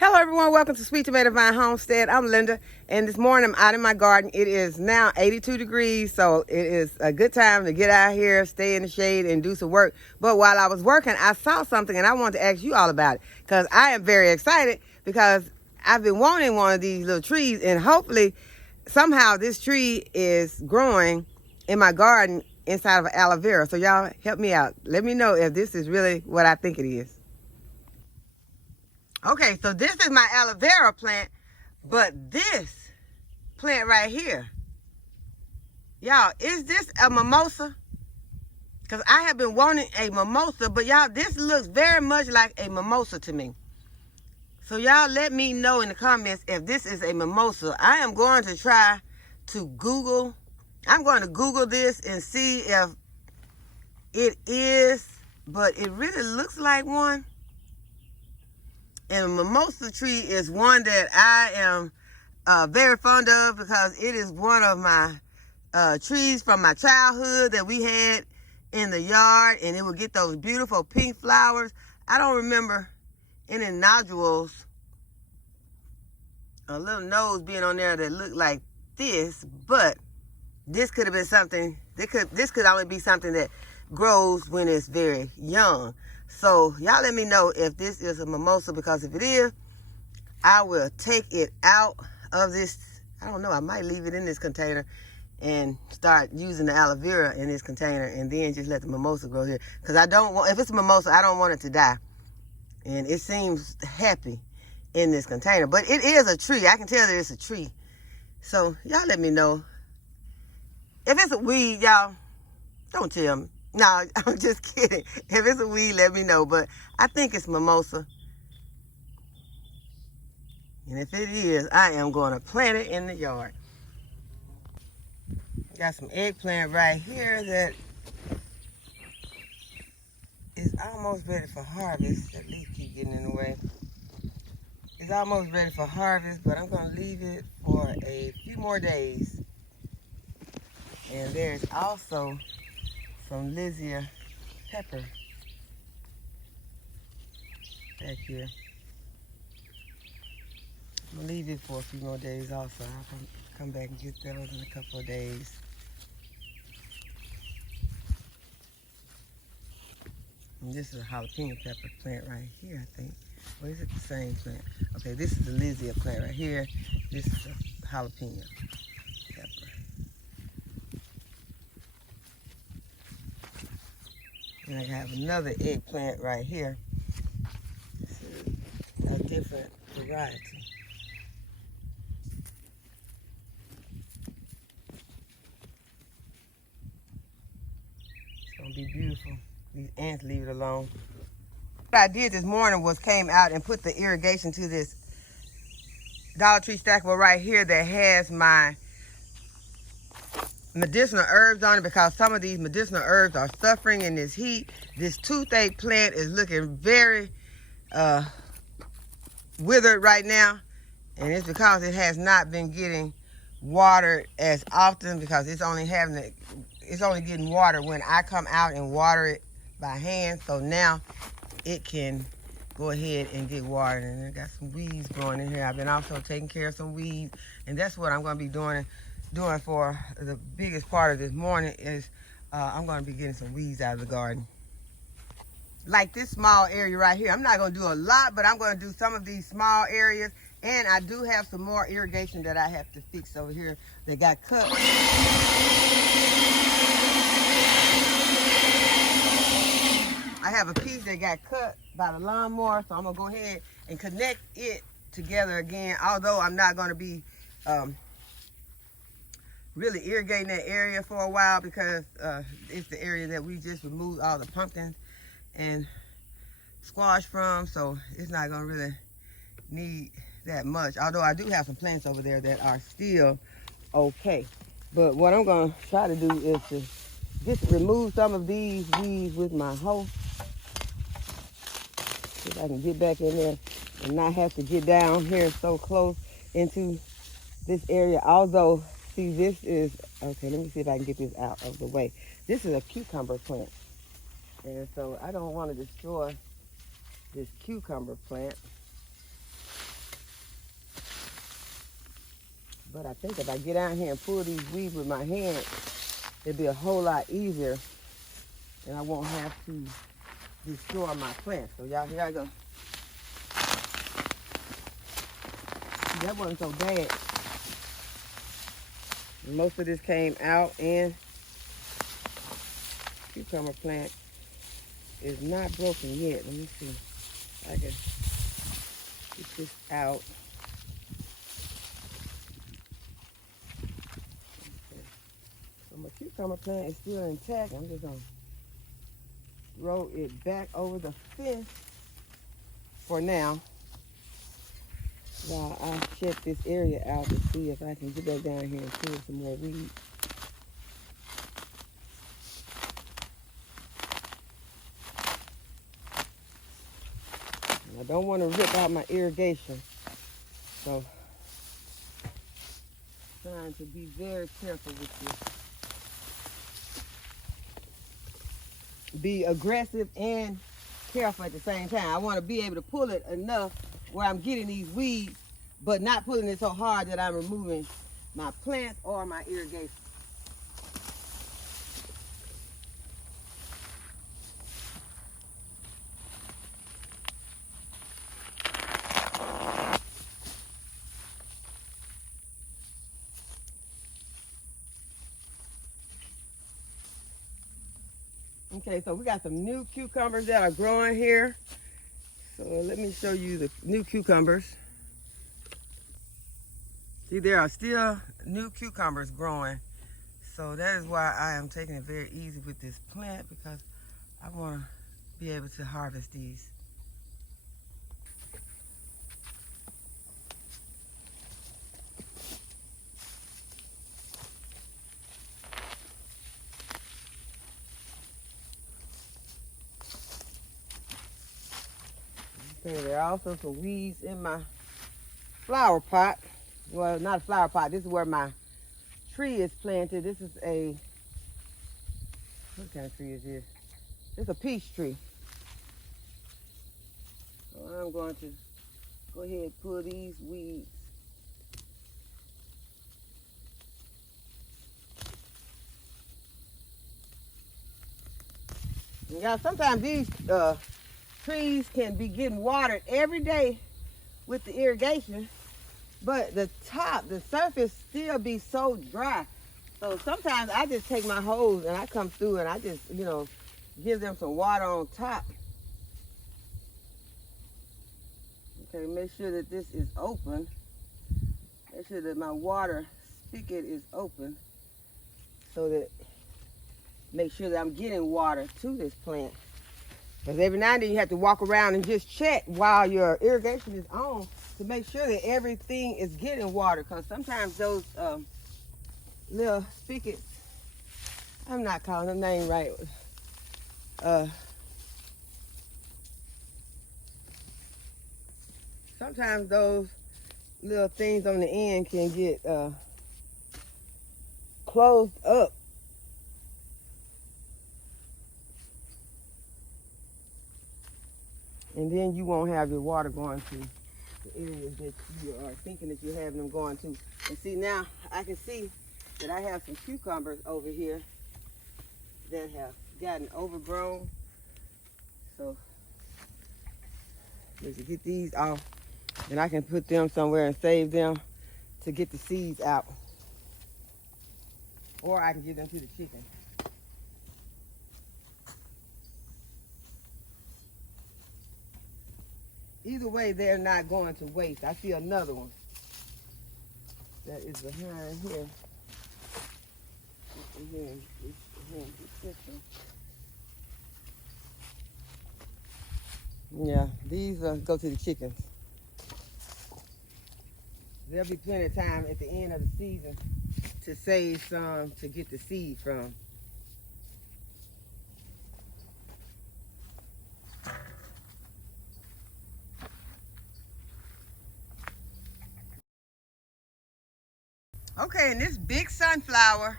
Hello everyone, welcome to Sweet Tomato Vine Homestead. I'm Linda, and this morning I'm out in my garden. It is now 82 degrees, so it is a good time to get out here, stay in the shade, and do some work. But while I was working, I saw something, and I wanted to ask you all about it, because I am very excited, because I've been wanting one of these little trees, and hopefully, somehow this tree is growing in my garden inside of an aloe vera. So y'all help me out. Let me know if this is really what I think it is. Okay, so this is my aloe vera plant, but this plant right here, y'all, is this a mimosa? Because I have been wanting a mimosa, but y'all, this looks very much like a mimosa to me. So y'all let me know in the comments if this is a mimosa. I am going to try to Google. I'm going to Google this and see if it is, but it really looks like one. And a mimosa tree is one that I am very fond of, because it is one of my trees from my childhood that we had in the yard, and it would get those beautiful pink flowers. I don't remember any nodules, a little nose being on there that looked like this, but this could have been something, this could only be something that grows when it's very young. So y'all let me know if this is a mimosa, because if it is, I will take it out of this. I don't know, I might leave it in this container and start using the aloe vera in this container, and then just let the mimosa grow here. Because I don't want, if it's a mimosa, I don't want it to die. And it seems happy in this container. But it is a tree. I can tell that it's a tree. So y'all let me know. If it's a weed, y'all, don't tell me. No, I'm just kidding. If it's a weed, let me know. But I think it's mimosa. And if it is, I am going to plant it in the yard. Got some eggplant right here that is almost ready for harvest. That leaf keep getting in the way. It's almost ready for harvest, but I'm going to leave it for a few more days. And there's also some HISEA pepper back here. I'm gonna leave it for a few more days also. I'll come back and get those in a couple of days. And this is a jalapeno pepper plant right here, I think. Or is it the same plant? Okay, this is the HISEA plant right here. This is a jalapeno pepper. And I have another eggplant right here. This is a different variety. It's gonna be beautiful. These ants leave it alone. What I did this morning was came out and put the irrigation to this Dollar Tree stackable right here that has my medicinal herbs on it, because some of these medicinal herbs are suffering in this heat. This toothache plant is looking very withered right now, and it's because it has not been getting watered as often, because it's only getting water when I come out and water it by hand. So now it can go ahead and get watered. And I got some weeds growing in here. I've been also taking care of some weeds, and that's what I'm going to be doing for the biggest part of this morning is I'm going to be getting some weeds out of the garden. Like this small area right here. I'm not going to do a lot, but I'm going to do some of these small areas. And I do have some more irrigation that I have to fix over here that got cut. I have a piece that got cut by the lawnmower, so I'm going to go ahead and connect it together again, although I'm not going to be really irrigating that area for a while, because it's the area that we just removed all the pumpkins and squash from, so it's not going to really need that much, although I do have some plants over there that are still okay. But what I'm going to try to do is to just remove some of these weeds with my hoe. See if I can get back in there and not have to get down here so close into this area. Although, see, this is, okay, let me see if I can get this out of the way. This is a cucumber plant. And so I don't want to destroy this cucumber plant. But I think if I get out here and pull these weeds with my hand, it'll be a whole lot easier, and I won't have to destroy my plants. So y'all, here I go. That wasn't so bad. Most of this came out, and cucumber plant is not broken yet. Let me see if I can get this out. Okay. So my cucumber plant is still intact. I'm just gonna roll it back over the fence for now. While I check this area out to see if I can get back down here and pull some more weeds. I don't want to rip out my irrigation, so I'm trying to be very careful with this. Be aggressive and careful at the same time. I want to be able to pull it enough where I'm getting these weeds, but not pulling it so hard that I'm removing my plants or my irrigation. Okay, so we got some new cucumbers that are growing here. So let me show you the new cucumbers. See, there are still new cucumbers growing. So that is why I am taking it very easy with this plant, because I want to be able to harvest these. Okay, there are also some weeds in my flower pot. Well, not a flower pot. This is where my tree is planted. This is a, what kind of tree is this? It's a peach tree. So I'm going to go ahead and pull these weeds. And y'all, sometimes these trees can be getting watered every day with the irrigation, but the top, the surface still be so dry. So sometimes I just take my hose and I come through and I just, you know, give them some water on top. Okay, make sure that this is open. Make sure that my water spigot is open, so that, make sure that I'm getting water to this plant. Because every now and then you have to walk around and just check while your irrigation is on to make sure that everything is getting water. Because sometimes those little spigots, I'm not calling the name right. Sometimes those little things on the end can get closed up. And then you won't have your water going to the areas that you are thinking that you're having them going to. And see, now I can see that I have some cucumbers over here that have gotten overgrown. So let's get these off, and I can put them somewhere and save them to get the seeds out. Or I can give them to the chicken. Either way, they're not going to waste. I see another one that is behind here. Yeah, these go to the chickens. There'll be plenty of time at the end of the season to save some to get the seed from. Okay, and this big sunflower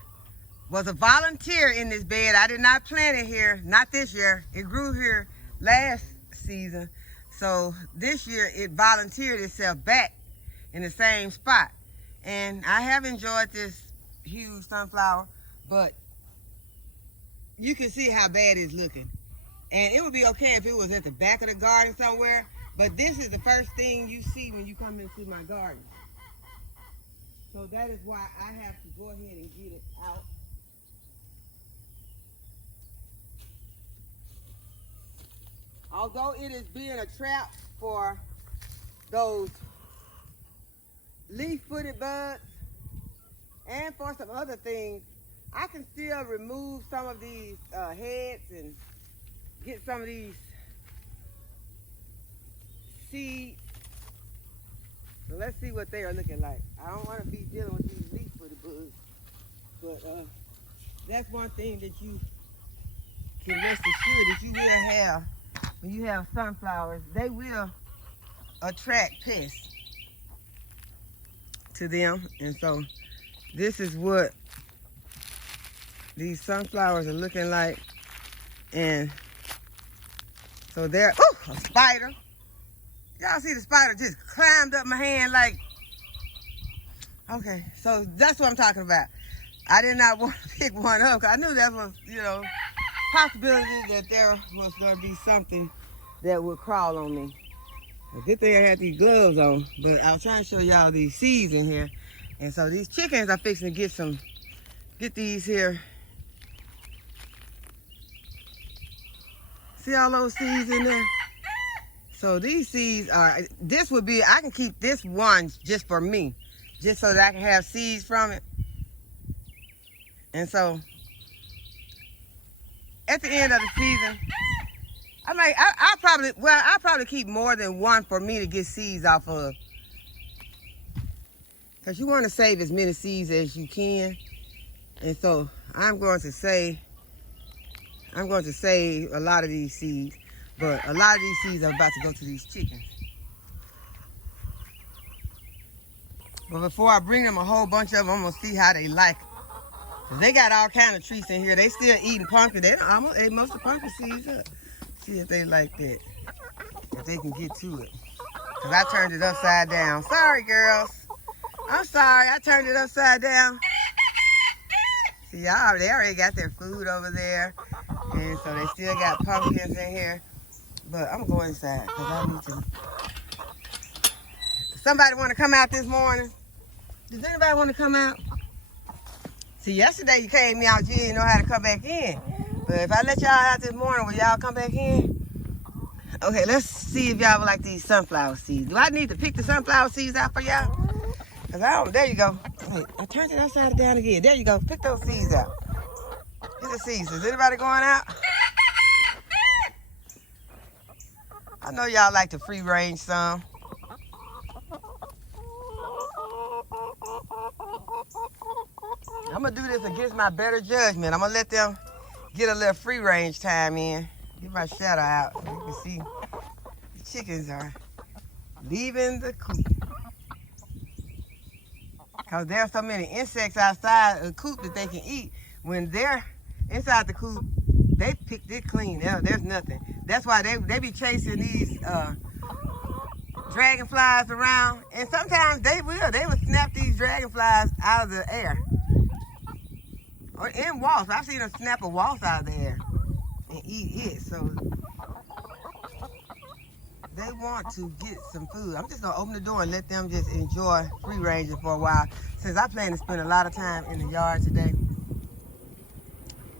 was a volunteer in this bed. I did not plant it here, not this year. It grew here last season. So this year it volunteered itself back in the same spot. And I have enjoyed this huge sunflower, but you can see how bad it's looking. And it would be okay if it was at the back of the garden somewhere, but this is the first thing you see when you come into my garden. So that is why I have to go ahead and get it out. Although it is being a trap for those leaf-footed bugs and for some other things, I can still remove some of these heads and get some of these seeds. So let's see what they are looking like. I don't want to be dealing with these leaf-footed bugs, but that's one thing that you can rest assured that you will have when you have sunflowers. They will attract pests to them, and so this is what these sunflowers are looking like. And so there, oh, a spider. Y'all see the spider just climbed up my hand like, okay, so that's what I'm talking about. I did not want to pick one up because I knew that was, you know, possibility that there was going to be something that would crawl on me. A good thing I had these gloves on, but I was trying to show y'all these seeds in here. And so these chickens are fixing to get these here. See all those seeds in there? So these seeds are, this would be, I can keep this one just for me, just so that I can have seeds from it. And so at the end of the season, I'll probably keep more than one for me to get seeds off of. Because you want to save as many seeds as you can. And so I'm going to save a lot of these seeds. But a lot of these seeds are about to go to these chickens. But before I bring them a whole bunch of them, I'm going to see how they like it. Cause they got all kind of treats in here. They still eating pumpkin. They almost ate most of the pumpkin seeds up. See if they like that. If they can get to it. Because I turned it upside down. Sorry, girls. I'm sorry. I turned it upside down. See, y'all, they already got their food over there. And so they still got pumpkins in here. But I'm going inside because I need to. Somebody want to come out this morning? Does anybody want to come out? See, yesterday you came out, you didn't know how to come back in. But if I let y'all out this morning, will y'all come back in? Okay, let's see if y'all would like these sunflower seeds. Do I need to pick the sunflower seeds out for y'all? Because I don't, there you go. Wait, I turned it upside down again. There you go, pick those seeds out. Here's the seeds. Is anybody going out? I know y'all like to free range some. I'm going to do this against my better judgment. I'm going to let them get a little free range time in. Get my shadow out. You can see the chickens are leaving the coop. Because there are so many insects outside the coop that they can eat. When they're inside the coop, they picked it clean. There's nothing. That's why they be chasing these dragonflies around. And sometimes they will snap these dragonflies out of the air. Or in wasps. I've seen them snap a wasp out of the air and eat it. So they want to get some food. I'm just going to open the door and let them just enjoy free ranging for a while. Since I plan to spend a lot of time in the yard today.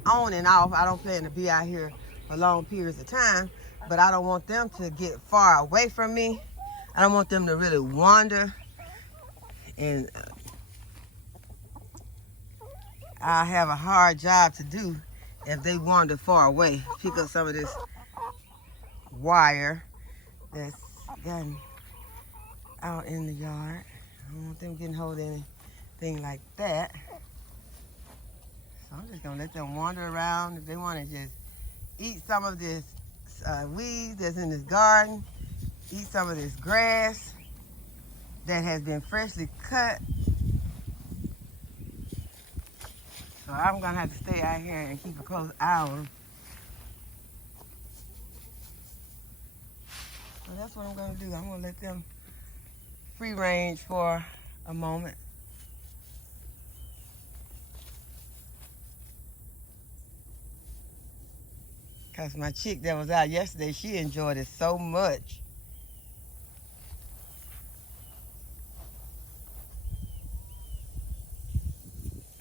On and off. I don't plan to be out here for long periods of time. But I don't want them to get far away from me. I don't want them to really wander. And I have a hard job to do if they wander far away. Pick up some of this wire that's gotten out in the yard. I don't want them getting hold of anything like that. So I'm just going to let them wander around. If they want to just eat some of this weed that's in this garden, eat some of this grass that has been freshly cut. So I'm going to have to stay out here and keep a close eye on them. So that's what I'm going to do. I'm going to let them free range for a moment. Because my chick that was out yesterday, she enjoyed it so much.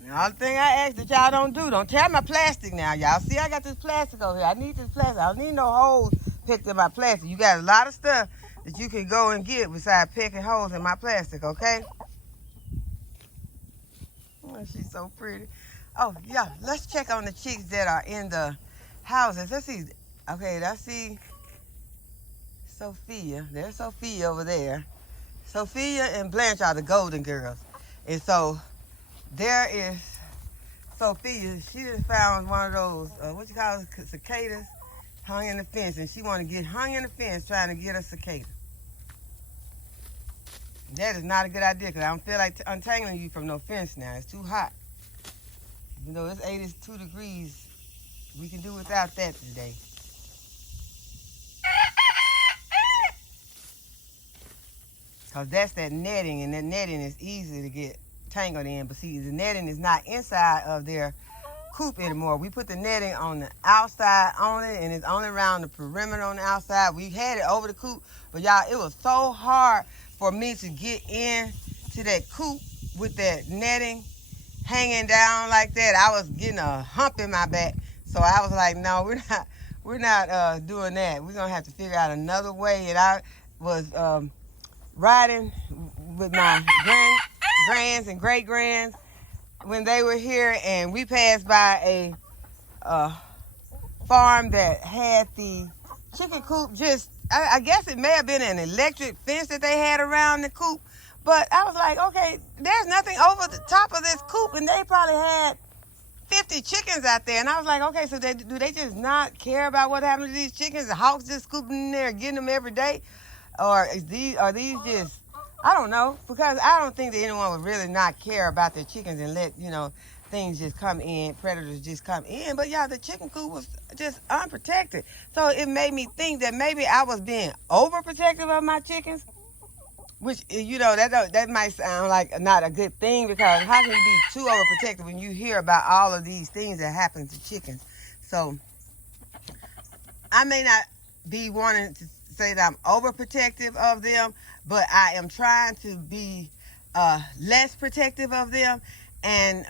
The only thing I ask that y'all don't tear my plastic now. Y'all see I got this plastic over here. I need this plastic. I don't need no holes picked in my plastic. You got a lot of stuff that you can go and get besides picking holes in my plastic, okay? Oh, she's so pretty. Oh, yeah, let's check on the chicks that are in the houses. Let's see. Okay, I see Sophia. There's Sophia over there. Sophia and Blanche are the golden girls. And so there is Sophia. She just found one of those, what you call it, cicadas hung in the fence. And she want to get hung in the fence trying to get a cicada. That is not a good idea because I don't feel like untangling you from no fence now. It's too hot. Even though it's 82 degrees, we can do without that today. Because that's that netting, and that netting is easy to get tangled in. But see, the netting is not inside of their coop anymore. We put the netting on the outside on it, and it's only around the perimeter on the outside. We had it over the coop, but y'all, it was so hard for me to get in to that coop with that netting hanging down like that. I was getting a hump in my back. So I was like, no, we're not doing that. We're gonna have to figure out another way. And I was riding with my grands and great grands when they were here, and we passed by a farm that had the chicken coop. Just I guess it may have been an electric fence that they had around the coop, but I was like, okay, there's nothing over the top of this coop, and they probably had 50 chickens out there. And I was like, okay, so do they just not care about what happened to these chickens? The hawks just scooping in there and getting them every day? Or are these just, I don't know, because I don't think that anyone would really not care about their chickens and let, things just come in, predators just come in. But yeah, the chicken coop was just unprotected. So it made me think that maybe I was being overprotective of my chickens, which, that might sound like not a good thing, because how can you be too overprotective when you hear about all of these things that happen to chickens? So I may not be wanting to say that I'm overprotective of them, but I am trying to be less protective of them, and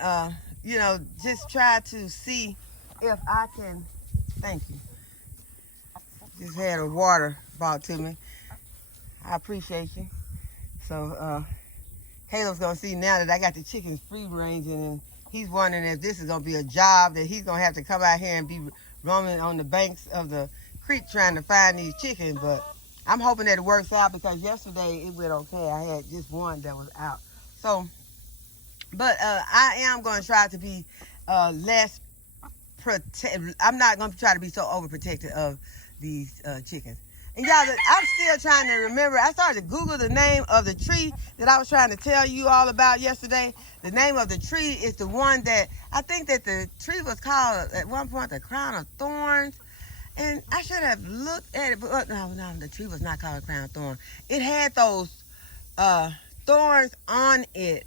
just try to see if I can. Thank you. Just had a water brought to me. I appreciate you. So Caleb's gonna see now that I got the chickens free ranging, and he's wondering if this is gonna be a job that he's gonna have to come out here and be roaming on the banks of the creek trying to find these chickens. But I'm hoping that it works out, because yesterday it went okay. I had just one that was out. So, but I am going to try to be less I'm not going to try to be so overprotective of these chickens. And y'all, I'm still trying to remember. I started to Google the name of the tree that I was trying to tell you all about yesterday. The name of the tree is the one that, I think that the tree was called at one point the crown of thorns. And I should have looked at it, but no, the tree was not called a crown of thorns. It had those thorns on it.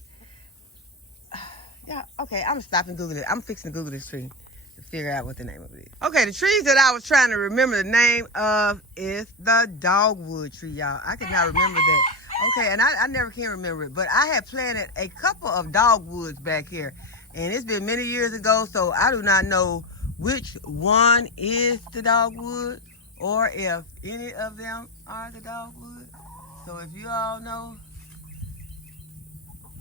Yeah, okay, I'm stopping Google it. I'm fixing to Google this tree to figure out what the name of it is. Okay, the trees that I was trying to remember the name of is the dogwood tree, y'all. I could not remember that. Okay, and I never can remember it, but I had planted a couple of dogwoods back here, and it's been many years ago, so I do not know which one is the dogwood or if any of them are the dogwood. So if you all know,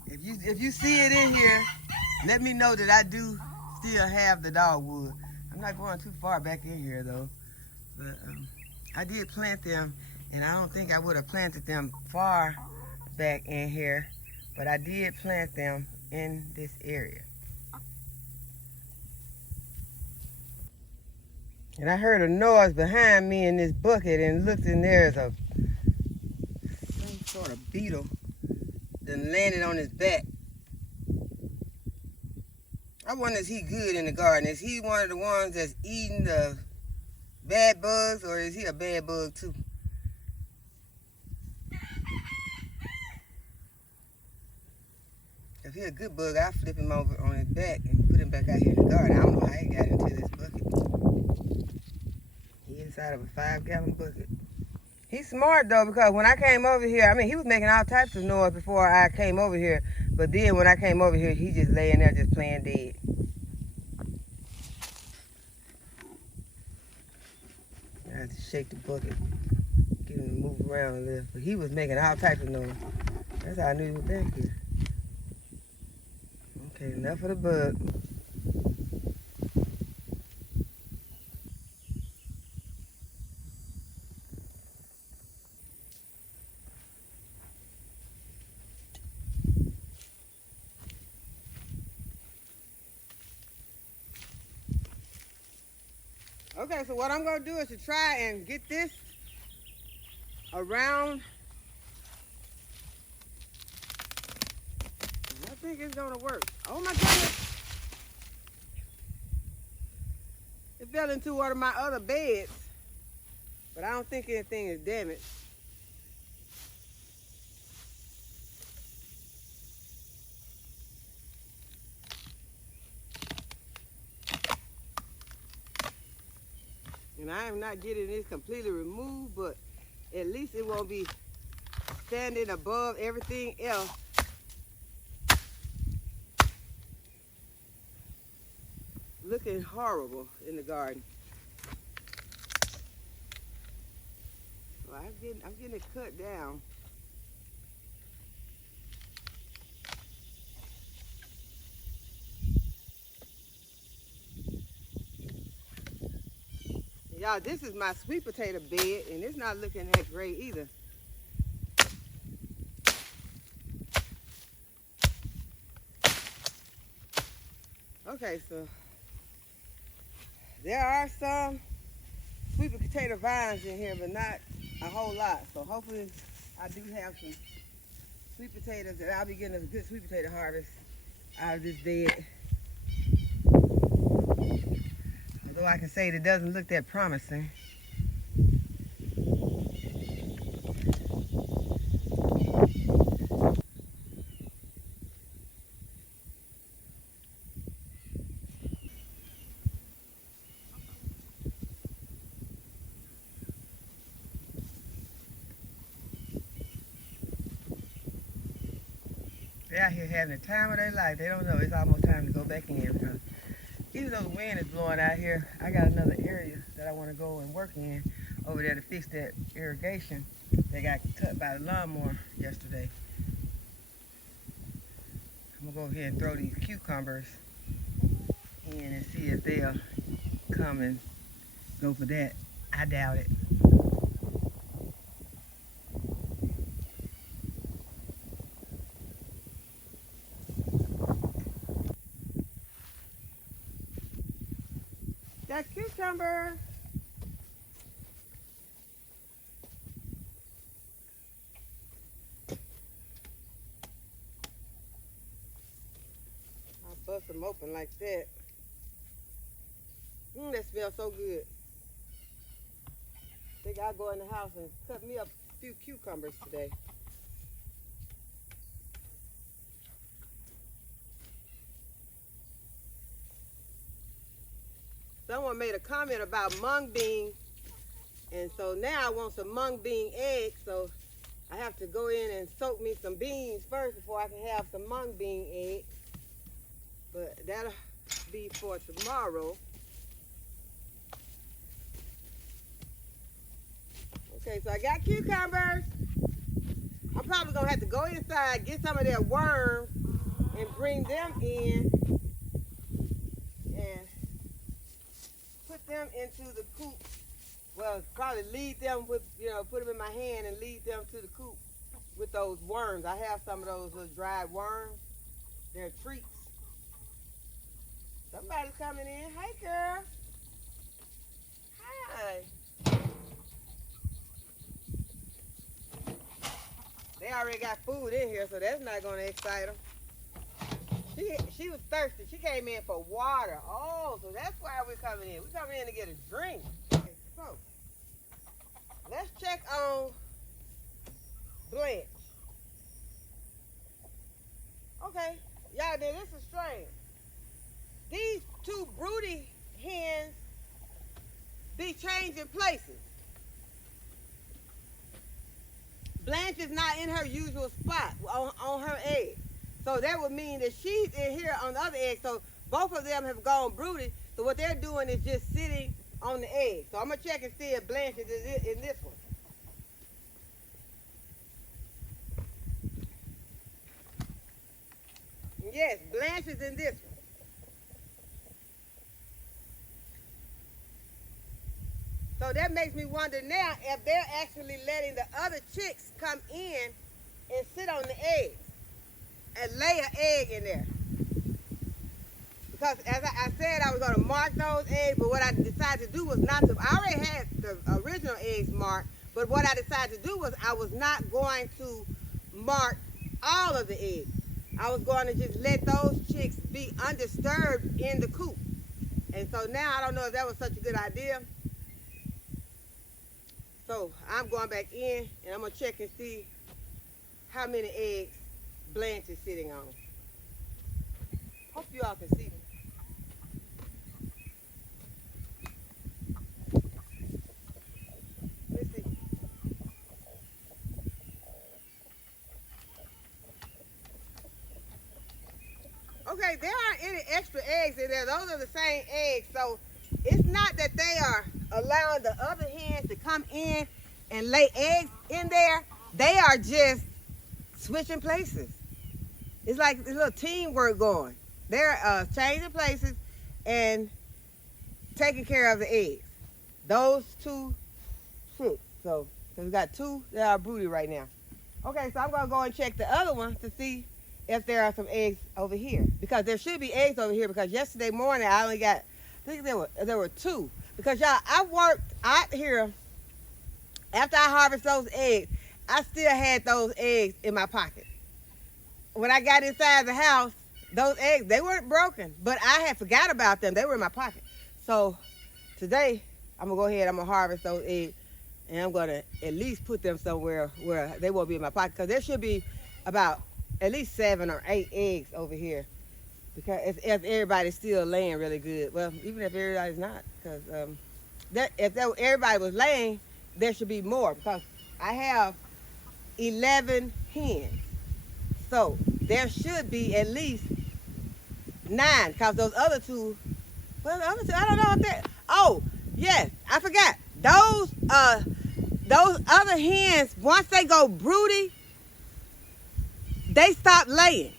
if you see it in here, let me know that I do still have the dogwood. I'm not going too far back in here though, but I did plant them, and I don't think I would have planted them far back in here, but I did plant them in this area. And I heard a noise behind me in this bucket, and looked in there as some sort of beetle that landed on his back. I wonder, is he good in the garden? Is he one of the ones that's eating the bad bugs, or is he a bad bug too? If he's a good bug, I'll flip him over on his back and put him back out here in the garden. I don't know how he got into this bucket. inside of a 5-gallon bucket. He's smart though, because when I came over here, I mean, he was making all types of noise before I came over here. But then when I came over here, he just laying there just playing dead. I had to shake the bucket, get him to move around a little. But he was making all types of noise. That's how I knew he was back here. Okay, enough of the bug. Okay, so what I'm going to do is to try and get this around. I think it's going to work. Oh my goodness. It fell into one of my other beds, but I don't think anything is damaged. And I am not getting this completely removed, but at least it won't be standing above everything else. Looking horrible in the garden. Well, I'm getting it cut down. Y'all, this is my sweet potato bed, and it's not looking that great either. Okay, so there are some sweet potato vines in here, but not a whole lot. So hopefully I do have some sweet potatoes, and I'll be getting a good sweet potato harvest out of this bed. Although I can say it doesn't look that promising. They're out here having the time of their life. They don't know it's almost time to go back in, because even though the wind is blowing out here, I got another area that I want to go and work in over there to fix that irrigation that got cut by the lawnmower yesterday. I'm going to go ahead and throw these cucumbers in and see if they'll come and go for that. I doubt it. That cucumber. I'll bust them open like that. That smells so good. I think I'll go in the house and cut me up a few cucumbers today. Someone made a comment about mung bean, and so now I want some mung bean eggs, so I have to go in and soak me some beans first before I can have some mung bean eggs. But that'll be for tomorrow. Okay, so I got cucumbers. I'm probably gonna have to go inside, get some of their worms, and bring them in and put them into the coop. Well, probably lead them with, put them in my hand and lead them to the coop with those worms. I have some of those little dried worms. They're treats. Somebody's coming in. Hey, girl. Hi. They already got food in here, so that's not going to excite them. She was thirsty. She came in for water. Oh, so that's why we're coming in. We're coming in to get a drink. Okay, so let's check on Blanche. Okay, y'all, now this is strange. These two broody hens be changing places. Blanche is not in her usual spot on her egg. So that would mean that she's in here on the other egg. So both of them have gone broody. So what they're doing is just sitting on the egg. So I'm going to check and see if Blanche is in this one. Yes, Blanche is in this one. So that makes me wonder now if they're actually letting the other chicks come in and sit on the eggs and lay an egg in there. Because as I said, I was going to mark those eggs, but what I decided to do was not to. I already had the original eggs marked, but what I decided to do was I was not going to mark all of the eggs. I was going to just let those chicks be undisturbed in the coop. And so now I don't know if that was such a good idea. So I'm going back in and I'm going to check and see how many eggs Blanche is sitting on. Hope you all can see them. Let's see. Okay, there aren't any extra eggs in there. Those are the same eggs. So it's not that they are allowing the other hens to come in and lay eggs in there. They are just switching places. It's like a little teamwork going. They're changing places and taking care of the eggs. Those two chicks. So we got two that are broody right now. Okay, so I'm going to go and check the other one to see if there are some eggs over here. Because there should be eggs over here, because yesterday morning I only got, I think there were two. Because y'all, I worked out here. After I harvested those eggs, I still had those eggs in my pocket. When I got inside the house, those eggs, they weren't broken, but I had forgot about them. They were in my pocket. So today, I'm going to go ahead, I'm going to harvest those eggs, and I'm going to at least put them somewhere where they won't be in my pocket, because there should be about at least 7 or 8 eggs over here, because if everybody's still laying really good. Well, even if everybody's not, because if everybody was laying, there should be more, because I have 11 hens. So there should be at least 9, because those other two, well, the other two, I don't know if they're, oh, yes, I forgot. Those other hens, once they go broody, they stop laying.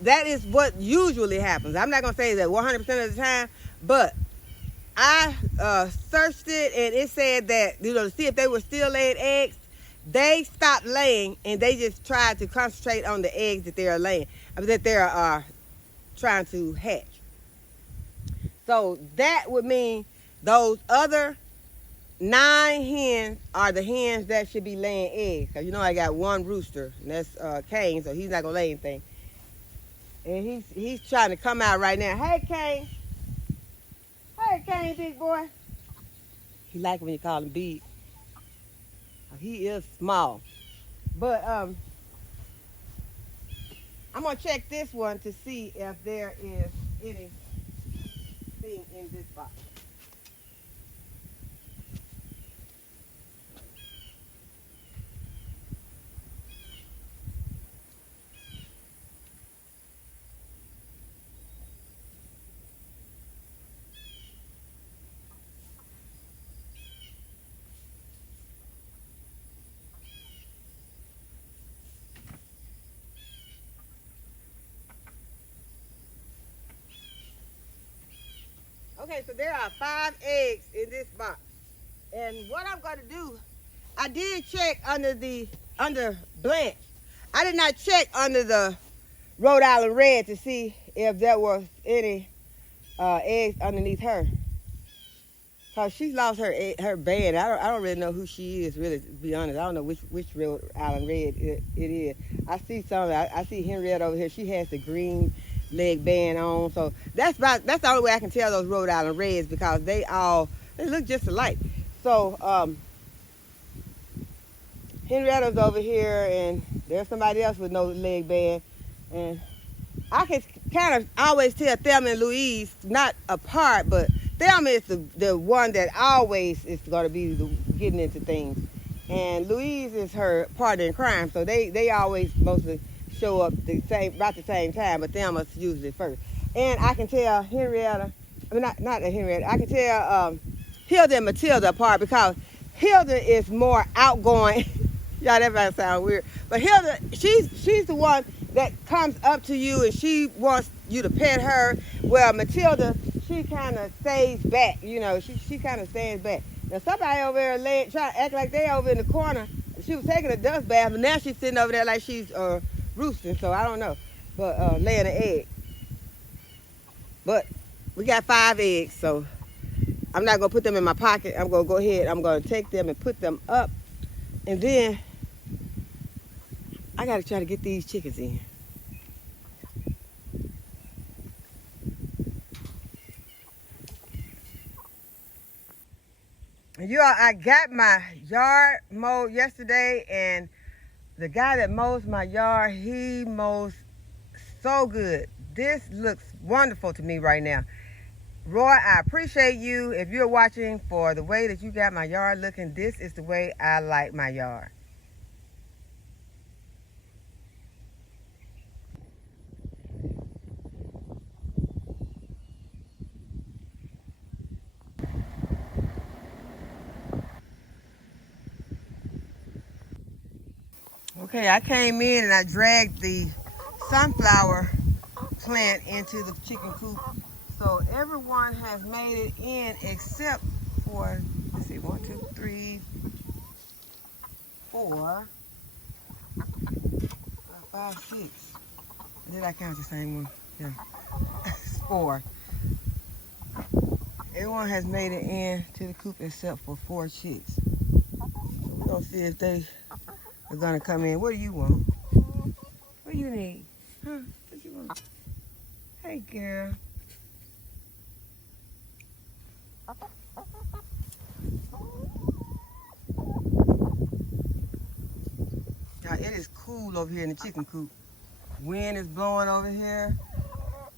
That is what usually happens. I'm not going to say that 100% of the time, but I searched it and it said that, to see if they were still laying eggs, they stopped laying and they just tried to concentrate on the eggs that they are laying, that they are trying to hatch. So that would mean those other 9 hens are the hens that should be laying eggs. Cause I got one rooster, and that's Kane, so he's not gonna lay anything. And he's trying to come out right now. Hey, Kane. Hey, Kane, big boy. He like when you call him big. He is small. But I'm gonna check this one to see if there is anything in this box. Okay, so there are 5 eggs in this box. And what I'm going to do, I did check under Blanche. I did not check under the Rhode Island Red to see if there was any eggs underneath her. Because she lost her band. I don't really know who she is, really, to be honest. I don't know which Rhode Island Red it is. I see some. I see Henrietta over here. She has the green leg band on. So that's the only way I can tell those Rhode Island Reds, because they look just alike. So Henrietta's over here, and there's somebody else with no leg band. And I can kind of always tell Thelma and Louise, not apart, but Thelma is the one that always is going to be getting into things. And Louise is her partner in crime, so they always mostly show up about the same time, but Thelma's usually first. And I can tell Henrietta, I mean not Henrietta, I can tell Hilda and Matilda apart because Hilda is more outgoing. Y'all, that might sound weird, but Hilda, she's the one that comes up to you and she wants you to pet her. Well, Matilda, she kind of stays back, you know, she kind of stands back. Now somebody over there trying to act like they over in the corner. She was taking a dust bath, but now she's sitting over there like she's roosting, so I don't know, but laying an egg. But we got 5 eggs, so I'm not gonna put them in my pocket. I'm gonna go ahead, I'm gonna take them and put them up, and then I gotta try to get these chickens in. And you all, I got my yard mowed yesterday, and the guy that mows my yard, he mows so good. This looks wonderful to me right now. Roy, I appreciate you. If you're watching, for the way that you got my yard looking, this is the way I like my yard. Okay, I came in and I dragged the sunflower plant into the chicken coop. So everyone has made it in except for, let's see, 1, 2, 3, 4, 5, 6. Did I count the same one? Yeah. It's 4. Everyone has made it in to the coop except for 4 chicks. So we're gonna see if they are gonna come in. What do you want? What do you need? Huh? What you want? Hey, girl. Now, it is cool over here in the chicken coop. Wind is blowing over here.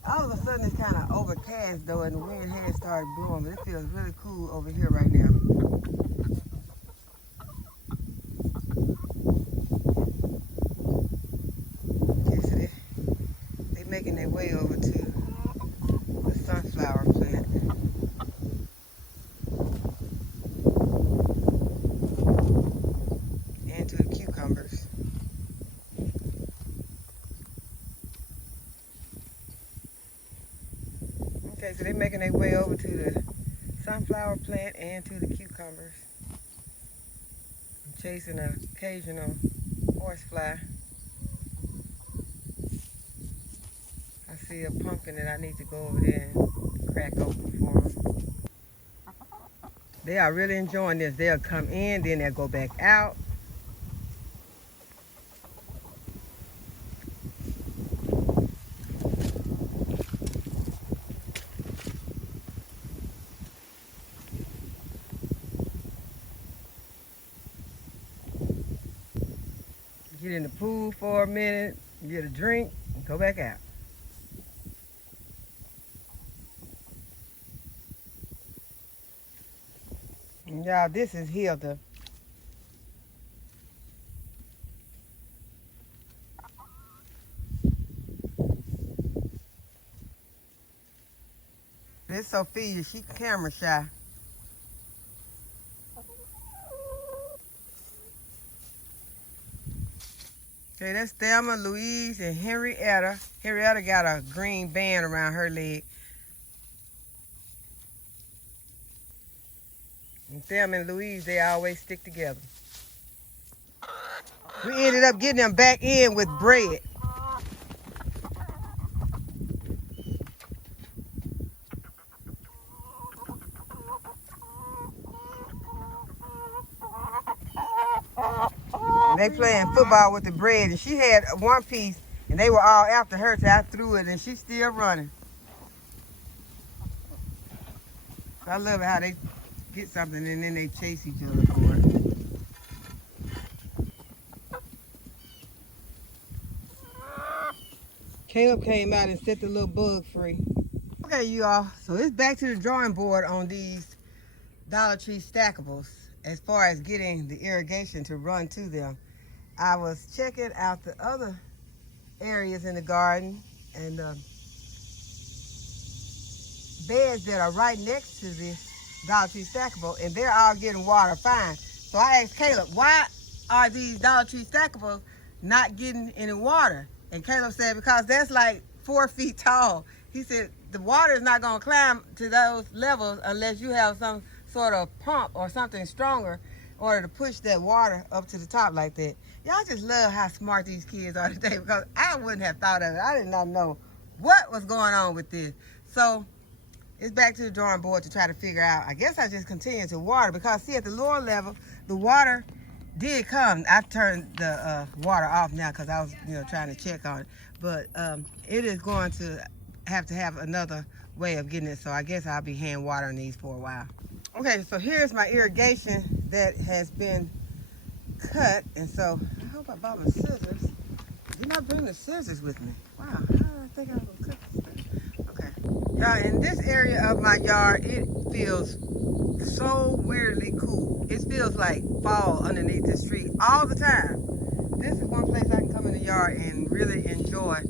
All of a sudden, it's kind of overcast, though, and the wind has started blowing, but it feels really cool over here right now. Okay, so they're making their way over to the sunflower plant. And to the cucumbers. Okay, so they're making their way over to the sunflower plant and to the cucumbers. I'm chasing an occasional horsefly. I see a pumpkin that I need to go over there and crack open for them. They are really enjoying this. They'll come in, then they'll go back out. Get in the pool for a minute, get a drink, and go back out. And y'all, this is Hilda. This Sophia, she camera shy. Okay, that's Thelma, Louise, and Henrietta. Henrietta got a green band around her leg. And Thelma and Louise, they always stick together. We ended up getting them back in with bread. They playing football with the bread, and she had one piece, and they were all after her, so I threw it, and she's still running. I love how they get something, and then they chase each other for it. Caleb came out and set the little bug free. Okay, you all, so it's back to the drawing board on these Dollar Tree stackables as far as getting the irrigation to run to them. I was checking out the other areas in the garden and beds that are right next to this Dollar Tree stackable, and they're all getting water fine. So I asked Caleb, why are these Dollar Tree stackables not getting any water? And Caleb said, because that's like 4 feet tall. He said, the water is not going to climb to those levels unless you have some sort of pump or something stronger in order to push that water up to the top like that. Y'all just love how smart these kids are today, because I wouldn't have thought of it. I did not know what was going on with this. So it's back to the drawing board to try to figure out. I guess I just continue to water, because see, at the lower level, the water did come. I turned the water off now because I was, trying to check on it. But it is going to have another way of getting it. So I guess I'll be hand watering these for a while. Okay, so here's my irrigation that has been cut. And so I hope I brought my scissors. Did not bring the scissors with me. Wow, how did I think I was going to cut this thing? Okay. Y'all, in this area of my yard, it feels so weirdly cool. It feels like fall underneath this tree all the time. This is one place I can come in the yard and really enjoy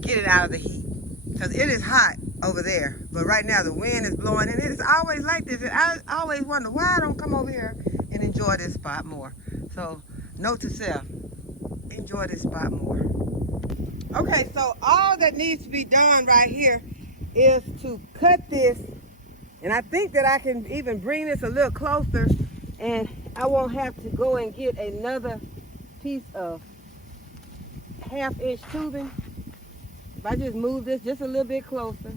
getting out of the heat, because it is hot over there, but right now the wind is blowing, and it is always like this. And I always wonder why I don't come over here and enjoy this spot more. So note to self, enjoy this spot more. Okay, so all that needs to be done right here is to cut this, and I think that I can even bring this a little closer, and I won't have to go and get another piece of 1/2-inch tubing. If I just move this just a little bit closer.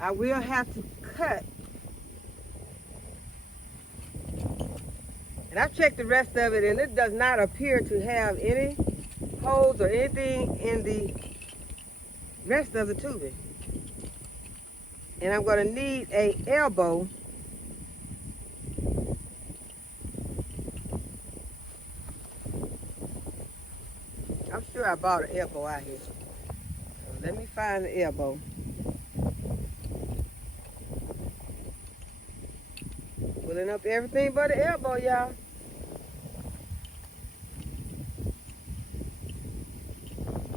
I will have to cut. And I've checked the rest of it, and it does not appear to have any holes or anything in the rest of the tubing. And I'm going to need an elbow . I'm sure I bought an elbow out here. So let me find the elbow. Pulling up everything but the elbow, y'all.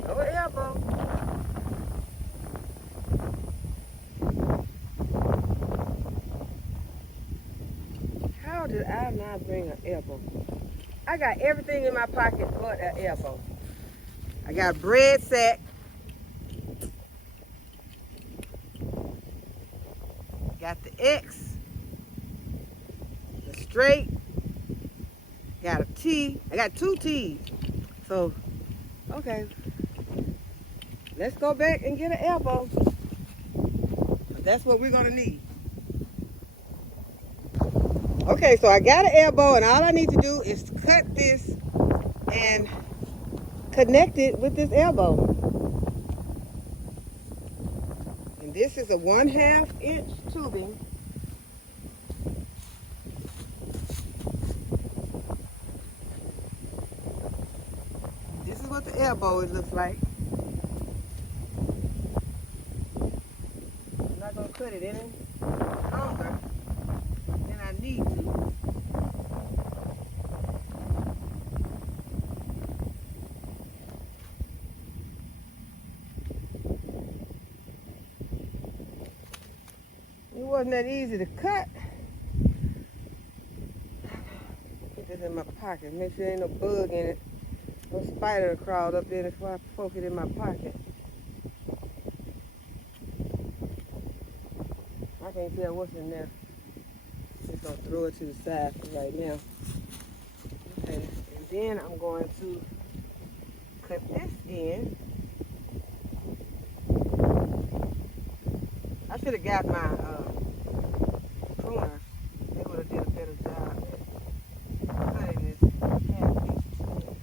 No elbow. How did I not bring an elbow? I got everything in my pocket but an elbow. I got a bread sack. Got the X. The straight. Got a T. I got 2 T's. So, okay. Let's go back and get an elbow. That's what we're going to need. Okay, so I got an elbow, and all I need to do is cut this and connect it with this elbow. And this is a 1/2-inch tubing. This is what the elbow looks like. I'm not going to cut it any longer than I need to. It wasn't that easy to cut. Put this in my pocket. Make sure there ain't no bug in it. No spider crawled up in it before I poke it in my pocket. I can't tell what's in there. Just gonna throw it to the side for right now. Okay, and then I'm going to cut this in. I should have got my pruner. They would have did a better job at cutting this 1/2-inch tube.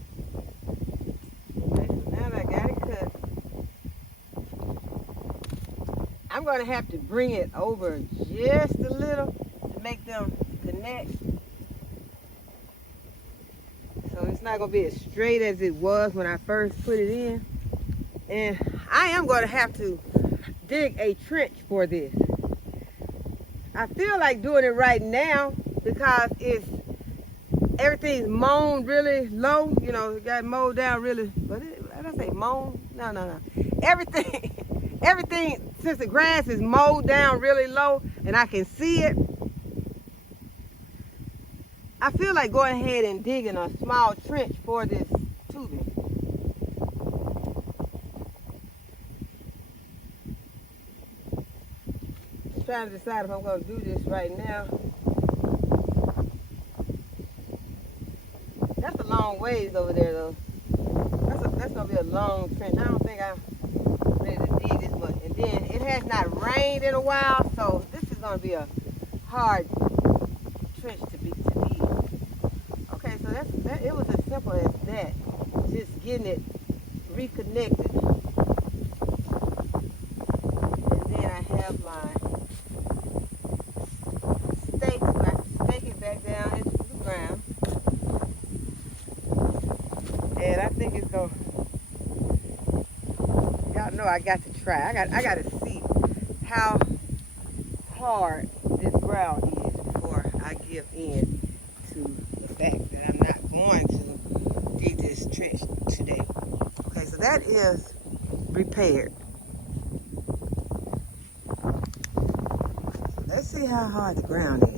Okay, so now that I got it cut, I'm going to have to bring it over just a little to make them connect. So it's it's not gonna be as straight as it was when I first put it in. And I am gonna have to dig a trench for this. I feel like doing it right now because everything's mown really low. You know, it got mowed down really, but did I say mown? No. Everything, since the grass is mowed down really low and I can see it, I feel like going ahead and digging a small trench for this tubing. I'm trying to decide if I'm going to do this right now. That's a long ways over there though. That's going to be a long trench. I don't think I'm ready to dig this much. And then it has not rained in a while, so this is going to be a hard trench to dig. Okay, so it was as simple as that. Just getting it reconnected. And then I have my stakes, so I can stake it back down into the ground. And I think it's going, y'all know I got to try. I got to see how hard this ground is before I give in to the fact that I'm not going to dig this trench today. Okay, so that is repaired. So let's see how hard the ground is.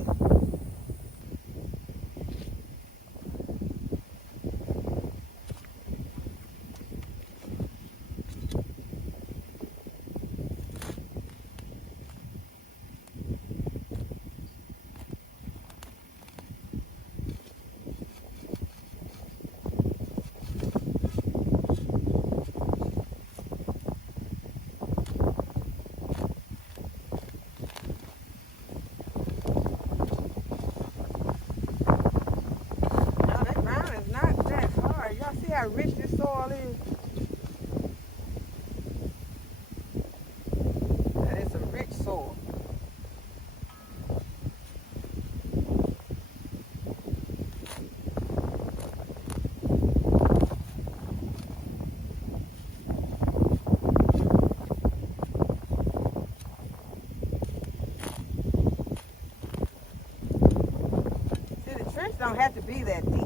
How rich this soil is. That is a rich soil. See, the trench don't have to be that deep.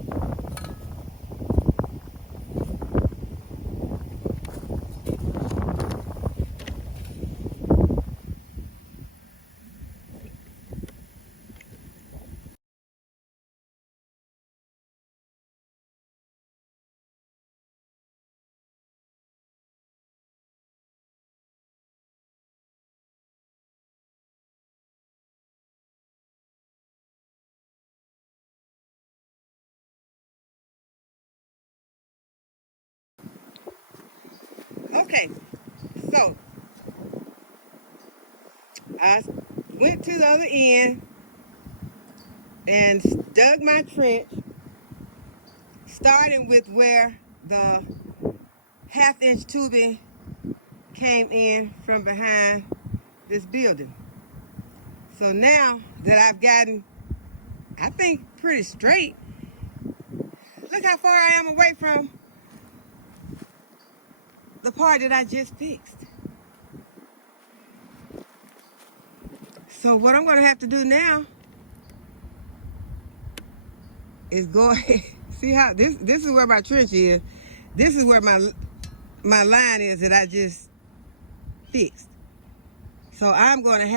Okay, so I went to the other end and dug my trench, starting with where the 1/2-inch tubing came in from behind this building. So now that I've gotten, I think, pretty straight, look how far I am away from the part that I just fixed. So what I'm gonna have to do now is go ahead, see how, this is where my trench is. This is where my line is that I just fixed. So I'm gonna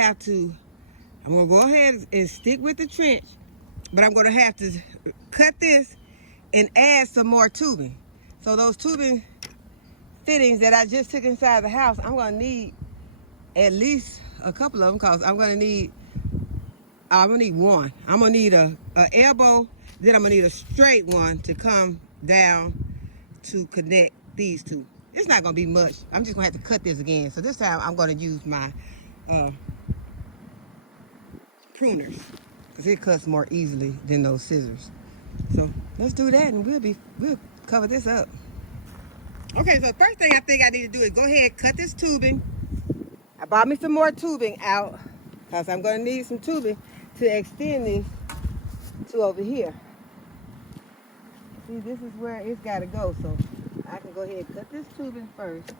go ahead and stick with the trench, but I'm gonna have to cut this and add some more tubing. So those tubing fittings that I just took inside the house, I'm gonna need at least a couple of them, because I'm gonna need one. I'm gonna need a elbow, then I'm gonna need a straight one to come down to connect these two. It's not gonna be much. I'm just gonna have to cut this again. So this time I'm gonna use my pruners, because it cuts more easily than those scissors. So let's do that, and we'll cover this up. Okay, so the first thing I think I need to do is go ahead and cut this tubing. I bought me some more tubing out, because I'm going to need some tubing to extend this to over here. see, this is where it's got to go. So I can go ahead and cut this tubing first.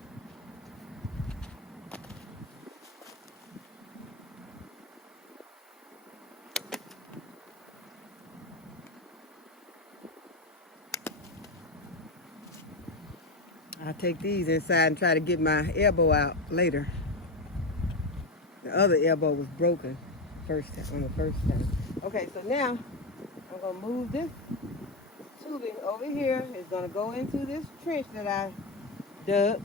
I'll take these inside and try to get my elbow out later. The other elbow was broken on the first time. Okay, so now I'm gonna move this tubing over here. It's gonna go into this trench that I dug.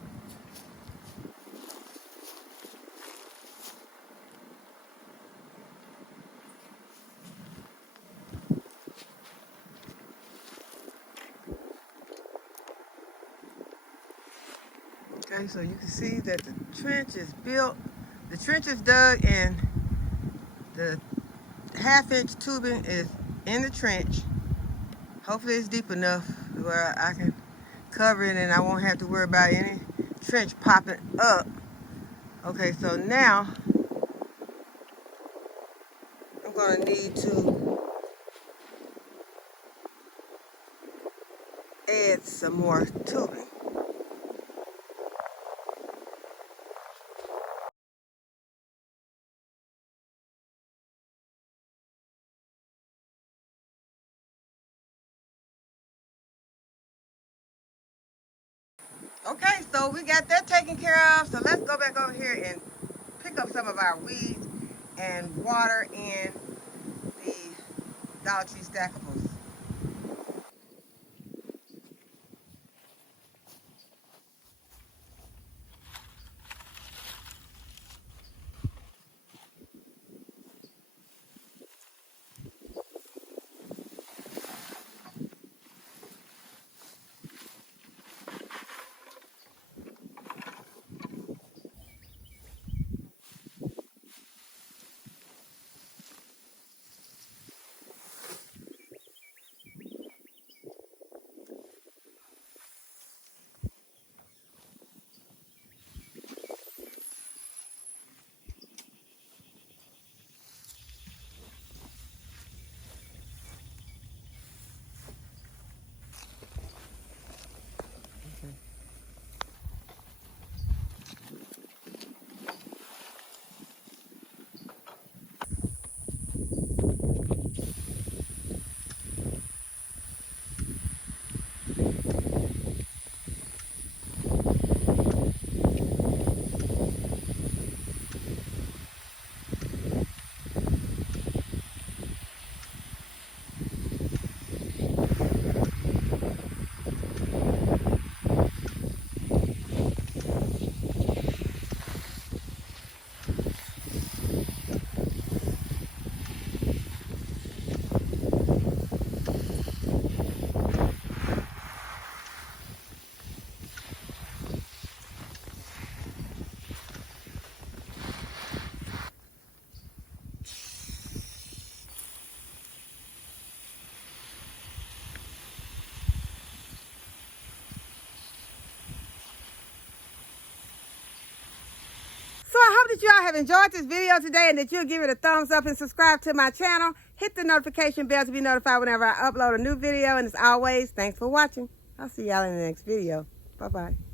Okay, so you can see that the trench is built. The trench is dug and the 1/2-inch tubing is in the trench. Hopefully it's deep enough where I can cover it and I won't have to worry about any trench popping up. Okay, so now I'm gonna need to add some more tubing. Okay, so we got that taken care of. So let's go back over here and pick up some of our weeds and water in the Dollar Tree stackables. So I hope that you all have enjoyed this video today and that you'll give it a thumbs up and subscribe to my channel. Hit the notification bell to be notified whenever I upload a new video. And as always, thanks for watching. I'll see y'all in the next video. Bye-bye.